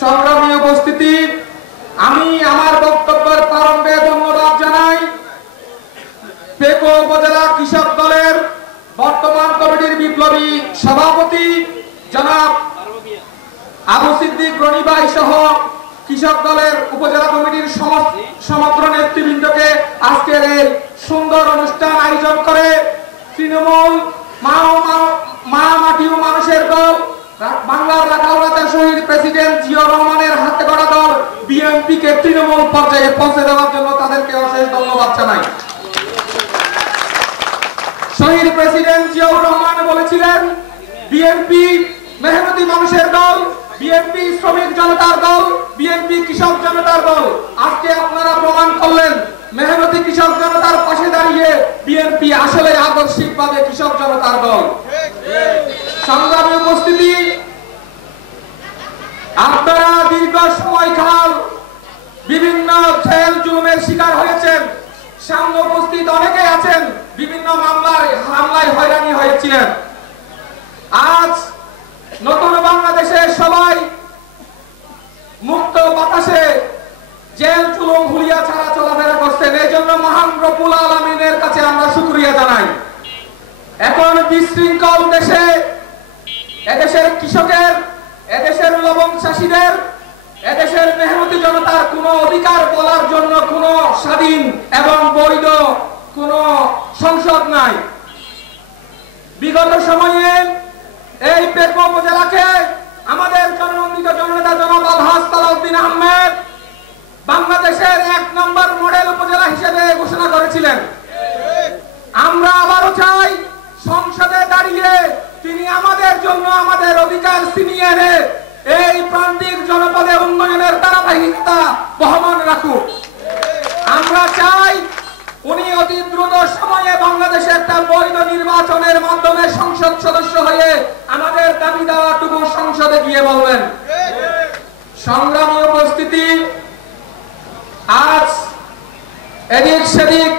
সংগ্রামী উপস্থিতি, আমি আমার বক্তব্যের প্রারম্ভে ধন্যবাদ জানাই পেকো উপজেলা কৃষক দলের বর্তমান কমিটির বিপ্লবী সভাপতি জনাব আবু সিদ্দিক রনি ভাই সহ কৃষক দলের উপজেলা কমিটির সমগ্র নেতৃবৃন্দকে আজকের এই সুন্দর অনুষ্ঠান আয়োজন করে তৃণমূল মা মাটি ও মানুষের দল বাংলার রাখালরাতের শহীদ প্রেসিডেন্ট জিয়াউর রহমানের হাতে গড়া দল বিএনপি কে তৃণমূল পর্যায়ে পৌঁছে দেওয়ার জন্য তাদেরকে অশেষ ধন্যবাদ জানাই। শহীদ প্রেসিডেন্ট জিয়াউর রহমান বলেছিলেন, বিএনপি মেহনতি মানুষের দল, বিএনপি শ্রমিক জনতার দল, বিএনপি কৃষক জনতার দল। আজকে আপনারা প্রমাণ করলেন মেহনতি কৃষক জনতার পাশে দাঁড়িয়ে বিএনপি আসলে আদর্শিকভাবে কৃষক জনতার দল। সংগ্রামী উপস্থিতি, আপনারা দীর্ঘ সময়কাল বিভিন্ন জেল জুলুমের শিকার হয়েছেন। সামনে উপস্থিত অনেকে আছেন বিভিন্ন হামলায় হয়রানি হয়েছিলেন। আজ নতুন বাংলাদেশে সবাই মুক্ত বাতাসে জেল জুলুম হুলিয়া ছাড়া চলাফেরা করছেন। এই জন্য মহান রব্বুল আলামিনের কাছে আমরা শুকরিয়া জানাই। এখন বিশৃঙ্খল দেশে এদেশের কৃষকের, এদেশের লবণ চাষীদের, এদেশের মেহনতি জনতার কোনো অধিকার বলার জন্য কোনো স্বাধীন এবং বৈধ কোনো সংসদ নাই। বিগত সময়ে এই পেকো উপজেলাকে আমাদের জননন্দিত জননেতা জনাব আলহাজ সালাউদ্দিন আহমেদ বাংলাদেশের ১ নম্বর মডেল উপজেলা হিসেবে ঘোষণা করেছিলেন। আমরা আবারও চাই সংসদে দাঁড়িয়ে তিনি আমাদের জন্য আমাদের অধিকার ছিনিয়ে এনে এই প্রান্তিক জনপদে উন্নয়নের ধারাবাহিকতা বহমান রাখুক। আমরা চাই উনি অতি দ্রুত সময়ে বাংলাদেশে একটা বৈধ নির্বাচনের মাধ্যমে সংসদ সদস্য হয়ে আমাদের দাবি দেওয়াটুকু সংসদে গিয়ে বলবেন। সংগ্রামী উপস্থিতি, আজ এদিক সেদিক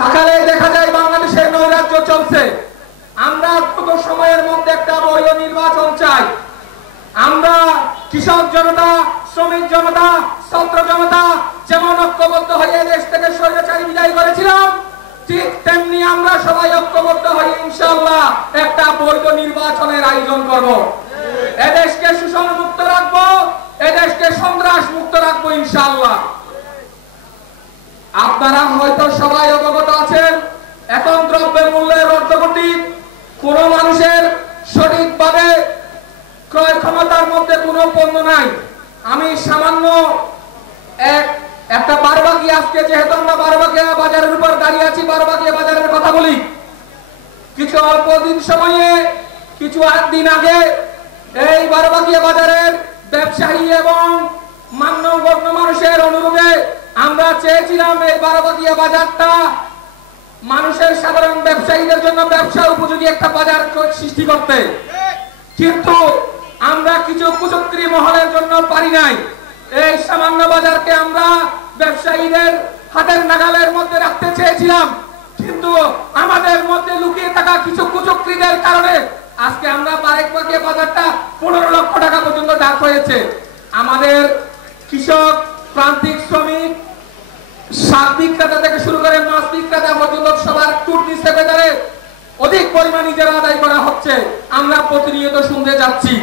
তাকালে দেখা যায় বাংলাদেশের নৈরাজ্য চলছে। আমরা দ্রুত সময়ের মধ্যে একটা বৈধ নির্বাচন চাই। আমরা কৃষক জনতা, শ্রমিক জনতা, ছাত্র জনতা যেমন ঐক্যবদ্ধ হয়ে দেশ থেকে স্বৈরাচারী বিদায় করেছিলাম, ঠিক তেমনি আমরা সবাই ঐক্যবদ্ধ হয়ে ইনশাআল্লাহ একটা বৈধ নির্বাচনের আয়োজন করব। এদেশকে শোষণ মুক্ত রাখবো, এদেশকে সন্ত্রাস মুক্ত রাখবো ইনশাআল্লাহ। আপনারা হয়তো সবাই অবগত আছেন, এখন দ্রব্যের মূল্যের ঊর্ধ্বগতি, কোন মানুষের সঠিকভাবে ক্রয় ক্ষমতার মধ্যে কোনো পণ্য নাই। আমি সামান্য একটা বারবাকি, আজকে যেহেতু আমরা বারবাকিয়া বাজারের উপর দাঁড়িয়ে আছি, বারবাকিয়া বাজারের কথা বলি। কিছু অল্প দিন সময়ে, কিছু দিন আগে এই বারবাকিয়া বাজারের ব্যবসায়ী এবং মান্যগণ্য মানুষের অনুরোধে আমরা চেয়েছিলাম এই বারবাকিয়া বাজারটা মানুষের সাধারণ ব্যবসায়ীদের জন্য ব্যবসা উপযোগী একটা বাজার সৃষ্টি করতে, কিন্তু আমরা কিছু কুচক্রী মহলের জন্য পারি নাই। এই সামান্য বাজারকে আমরা ব্যবসায়ীদের হাতের নাগালের মধ্যে রাখতে চেয়েছিলাম, কিন্তু আমাদের মধ্যে লুকিয়ে থাকা কিছু কুচক্রীদের কারণে আজকে আমরা বারেকবাকিয়া বাজারটা 15 লক্ষ টাকা পর্যন্ত দাঁড় হয়েছে। আমাদের কৃষক, প্রান্তিক শ্রমিক, শাক বিক্রেতা থেকে শুরু করে মাছ বিক্রেতা পর্যন্ত সবার টুটি সেক্রেটারে অধিক পরিমাণ ইজারা আদায় করা হচ্ছে। আমরা প্রতিনিয়ত শুনতে যাচ্ছি।